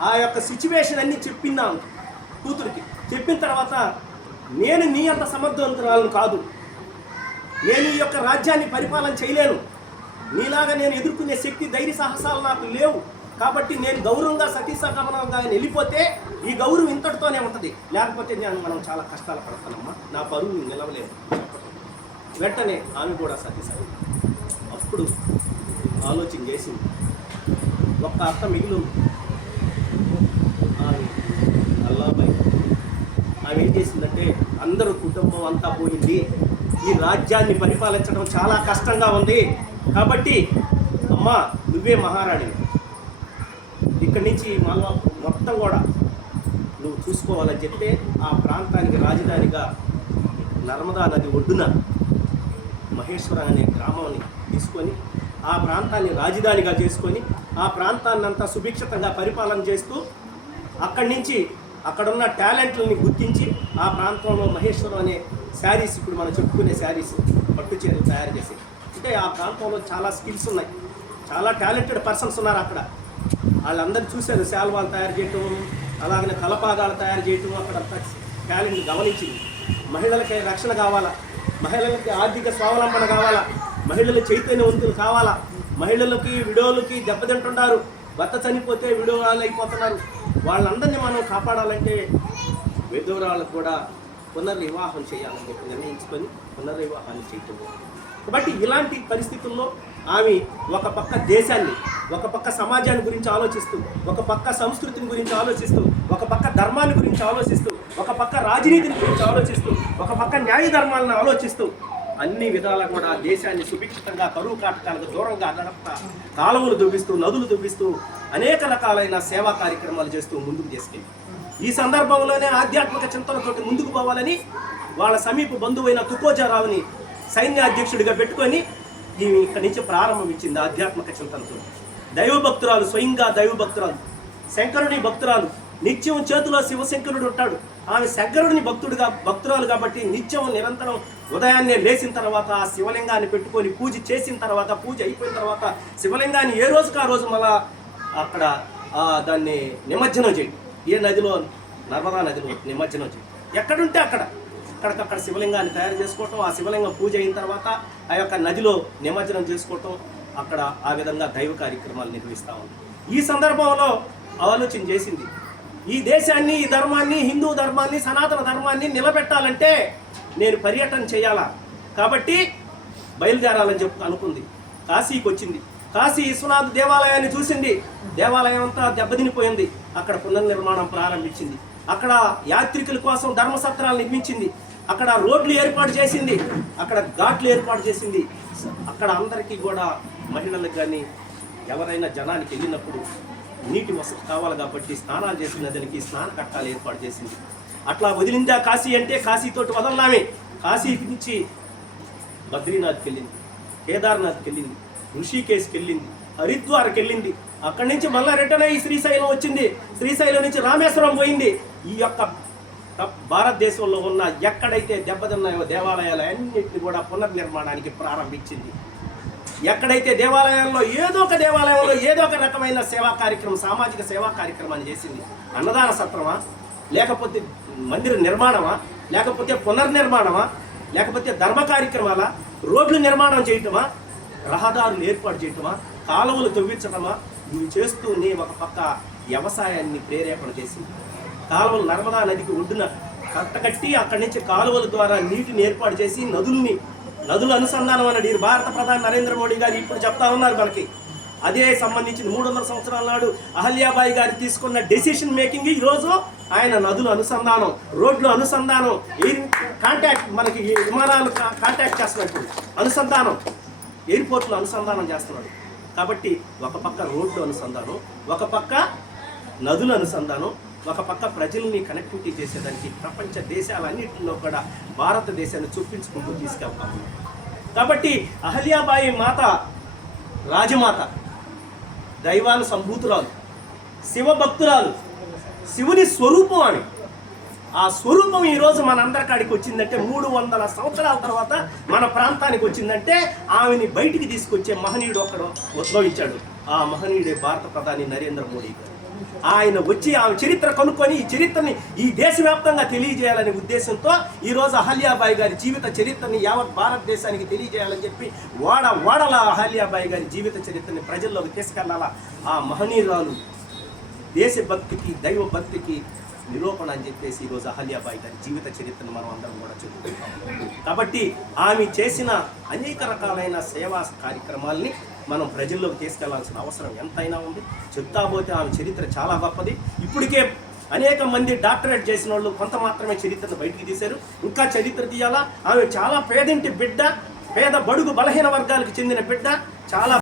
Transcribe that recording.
ఆ యొక్క సిచ్యువేషన్ అన్ని చెప్పిందాను కూతురికి. చెప్పిన తర్వాత నేను నీ అంత సమర్థవంతురాలను కాదు. నేను ఈ యొక్క రాజ్యాన్ని పరిపాలన చేయలేను. నీలాగా నేను ఎదుర్కొనే శక్తి ధైర్య సాహసాలు నాకు లేవు. కాబట్టి నేను గౌరవంగా సతీ సగమనంగా వెళ్ళిపోతే ఈ గౌరవం ఇంతటితోనే ఉంటుంది. లేకపోతే నేను మనం చాలా కష్టాలు పడతానమ్మా. నా పరువు నిలవలేదు వెంటనే ఆమె కూడా సతీ అప్పుడు ఆలోచన చేసింది. ఒక్క అర్థం మిగిలి ఉంది. ఆమె అల్లాబాయి ఆమె ఏం చేసిందంటే అందరూ కుటుంబం అంతా పోయింది. ఈ రాజ్యాన్ని పరిపాలించడం చాలా కష్టంగా ఉంది. కాబట్టి అమ్మ నువ్వే మహారాణి. ఇక్కడి నుంచి మళ్ళా మొత్తం కూడా నువ్వు చూసుకోవాలని చెప్తే ఆ ప్రాంతానికి రాజధానిగా నర్మదా నది ఒడ్డున మహేశ్వర అనే గ్రామాన్ని తీసుకొని ఆ ప్రాంతాన్ని రాజధానిగా చేసుకొని ఆ ప్రాంతాన్ని అంతా సుభిక్షితంగా పరిపాలన చేస్తూ అక్కడి నుంచి అక్కడున్న టాలెంట్లని గుర్తించి ఆ ప్రాంతంలో మహేశ్వరం అనే శారీస్ ఇప్పుడు మనం చెప్పుకునే శారీస్ పట్టు చీరలు తయారు చేసి. అంటే ఆ ప్రాంతంలో చాలా స్కిల్స్ ఉన్నాయి. చాలా టాలెంటెడ్ పర్సన్స్ ఉన్నారు అక్కడ. వాళ్ళందరూ చూశారు శాల్వాలు తయారు చేయటం అలాగనే కలపాగాలు తయారు చేయటం అక్కడ టాలెంట్ గమనించింది. మహిళలకి రక్షణ కావాలా? మహిళలకి ఆర్థిక స్వావలంబన కావాలా? మహిళలు చైతన్యవంతులు కావాలా? మహిళలకి విడోలకి దెబ్బతింటున్నారు. భర్త చనిపోతే విడోవాళ్ళు అయిపోతున్నారు వాళ్ళందరినీ మనం కాపాడాలంటే విధురాలకు కూడా పునర్వివాహం చేయాలని చెప్పి నిర్ణయించుకొని పునర్వివాహాన్ని చేయటం. కాబట్టి ఇలాంటి పరిస్థితుల్లో ఆమె ఒక పక్క దేశాన్ని ఒక పక్క సమాజాన్ని గురించి ఆలోచిస్తూ ఒక పక్క సంస్కృతిని గురించి ఆలోచిస్తూ ఒక పక్క ధర్మాన్ని గురించి ఆలోచిస్తూ ఒక పక్క రాజనీతిని గురించి ఆలోచిస్తూ ఒక పక్క న్యాయ ధర్మాలను ఆలోచిస్తూ అన్ని విధాలా కూడా దేశాన్ని సుభిక్షితంగా కరువు కాటకాలకు దూరంగా నడప కాలువలు దువ్విస్తూ నదులు దువ్విస్తూ అనేక రకాలైన సేవా కార్యక్రమాలు చేస్తూ ముందుకు తీసుకెళ్ళి. ఈ సందర్భంలోనే ఆధ్యాత్మిక చింతనతోటి ముందుకు పోవాలని వాళ్ళ సమీప బంధువైన తుకోజారావుని సైన్య అధ్యక్షుడిగా పెట్టుకొని ఈమె ఇక్కడి నుంచి ప్రారంభం ఇచ్చింది ఆధ్యాత్మిక చింతనతో దైవభక్తురాలు స్వయంగా దైవభక్తురాలు శంకరుని భక్తురాలు నిత్యం చేతిలో శివశంకరుడు ఉంటాడు. ఆమె శంకరుడిని భక్తుడుగా భక్తురాలు కాబట్టి నిత్యం నిరంతరం ఉదయాన్నే లేచిన తర్వాత ఆ శివలింగాన్ని పెట్టుకొని పూజ చేసిన తర్వాత పూజ అయిపోయిన తర్వాత శివలింగాన్ని ఏ రోజుకు ఆ రోజు మళ్ళా అక్కడ దాన్ని నిమజ్జనం చేయండి ఏ నదిలో నర్మదా నదిలో నిమజ్జనం చేయండి ఎక్కడుంటే అక్కడ. అక్కడికక్కడ శివలింగాన్ని తయారు చేసుకోవటం ఆ శివలింగం పూజ అయిన తర్వాత ఆ యొక్క నదిలో నిమజ్జనం చేసుకోవటం అక్కడ ఆ విధంగా దైవ కార్యక్రమాలు నిర్వహిస్తూ ఉంది ఈ సందర్భంలో ఆలోచన చేసింది. ఈ దేశాన్ని ఈ ధర్మాన్ని హిందూ ధర్మాన్ని సనాతన ధర్మాన్ని నిలబెట్టాలంటే నేను పర్యటన చేయాలా? కాబట్టి బయలుదేరాలని చెప్పు అనుకుంది. కాశీకి వచ్చింది కాశీ విశ్వనాథ్ దేవాలయాన్ని చూసింది. దేవాలయం అంతా దెబ్బతినిపోయింది. అక్కడ పునర్నిర్మాణం ప్రారంభించింది. అక్కడ యాత్రికుల కోసం ధర్మసత్రాలు నిర్మించింది. అక్కడ రోడ్లు ఏర్పాటు చేసింది. అక్కడ ఘాట్లు ఏర్పాటు చేసింది. అక్కడ అందరికీ కూడా మహిళలకు కానీ ఎవరైనా జనానికి వెళ్ళినప్పుడు నీటి వసతి కావాలి కాబట్టి స్నానాలు చేసిన దానికి స్నాన కట్టాలు ఏర్పాటు చేసింది. అట్లా వదిలిందా కాశీ అంటే కాశీతోటి వదలనామే. కాశీ నుంచి బద్రీనాథ్కి వెళ్ళింది కేదార్నాథ్కి వెళ్ళింది ఋషికేశ్కి వెళ్ళింది హరిద్వార్కి వెళ్ళింది. అక్కడి నుంచి మళ్ళీ రిటర్న్ అయ్యి శ్రీశైలం వచ్చింది. శ్రీశైలం నుంచి రామేశ్వరం పోయింది. ఈ యొక్క భారతదేశంలో ఉన్న ఎక్కడైతే దెబ్బతిన్నాయో దేవాలయాలు అన్నింటినీ కూడా పునర్నిర్మాణానికి ప్రారంభించింది. ఎక్కడైతే దేవాలయాల్లో ఏదో ఒక దేవాలయంలో ఏదో ఒక రకమైన సేవా కార్యక్రమం సామాజిక సేవా కార్యక్రమాన్ని చేసింది. అన్నదాన సత్రమా? లేకపోతే మందిర నిర్మాణమా? లేకపోతే పునర్నిర్మాణమా? లేకపోతే ధర్మ కార్యక్రమాలా? రోడ్లు నిర్మాణం చేయటమా? రహదారులు ఏర్పాటు చేయటమా? కాలువలు తవ్వించటమా? ఇవి చేస్తూనే ఒక పక్క వ్యవసాయాన్ని ప్రేరేపణ చేసింది. కాలువలు నర్మదా నదికి ఒడ్డున కట్టకట్టి అక్కడి నుంచి కాలువల ద్వారా నీటిని ఏర్పాటు చేసి నదుల్ని నదుల అనుసంధానం అన్నాడు ఈ భారత ప్రధాని నరేంద్ర మోడీ గారు ఇప్పుడు చెప్తా ఉన్నారు మనకి. అదే సంబంధించిన మూడు వందల సంవత్సరాల నాడు అహల్యాబాయి గారు తీసుకున్న డెసిషన్ మేకింగ్ ఈరోజు ఆయన నదుల అనుసంధానం రోడ్లు అనుసంధానం ఎయిర్ కాంటాక్ట్ మనకి విమానాలు కా- కాంటాక్ట్ చేస్తున్నట్టు. అనుసంధానం ఎయిర్పోర్ట్లో అనుసంధానం చేస్తున్నాడు. కాబట్టి ఒక పక్క రోడ్లు అనుసంధానం ఒక పక్క నదుల అనుసంధానం ఒక పక్క ప్రజల్ని కనెక్టివిటీ చేసేదానికి ప్రపంచ దేశాలన్నింటిలో కూడా భారతదేశాన్ని చూపించుకుంటూ తీసుకెళ్తాము కాబట్టి అహల్యాబాయి మాత రాజమాత దైవాను సంభూతురాలు శివభక్తురాలు శివుని స్వరూపం అని. ఆ స్వరూపం ఈరోజు మనందరి కాడికి వచ్చిందంటే మూడు వందల సంవత్సరాల తర్వాత మన ప్రాంతానికి వచ్చిందంటే ఆమెని బయటికి తీసుకొచ్చే మహనీయుడు ఒకడు ఉద్భవించాడు. ఆ మహనీయుడే భారత ప్రధాని నరేంద్ర మోడీ గారు. ఆయన వచ్చి ఆమె చరిత్ర కనుక్కొని ఈ చరిత్రని ఈ దేశవ్యాప్తంగా తెలియజేయాలనే ఉద్దేశంతో ఈరోజు అహల్యాబాయి గారి జీవిత చరిత్రని యావత్ భారతదేశానికి తెలియజేయాలని చెప్పి వాడ వాడల అహల్యాబాయి గారి జీవిత చరిత్రని ప్రజల్లోకి తీసుకెళ్ళాలా? ఆ మహనీయురాలు దేశభక్తికి దైవ భక్తికి నిరూపణ అని చెప్పేసి ఈరోజు అహల్యాబాయి గారి జీవిత చరిత్రను మనం అందరం కూడా చదువుకుంటాం. కాబట్టి ఆమె చేసిన అనేక రకాలైన సేవా కార్యక్రమాల్ని మనం ప్రజల్లోకి తీసుకెళ్ళాల్సిన అవసరం ఎంతైనా ఉంది. చెప్తా పోతే ఆమె చరిత్ర చాలా గొప్పది. ఇప్పటికే అనేక మంది డాక్టరేట్ చేసిన వాళ్ళు కొంత మాత్రమే చరిత్రను బయటికి తీశారు. ఇంకా చరిత్ర తీయాలా? ఆమె చాలా పేదింటి బిడ్డ పేద బడుగు బలహీన వర్గాలకు చెందిన బిడ్డ చాలా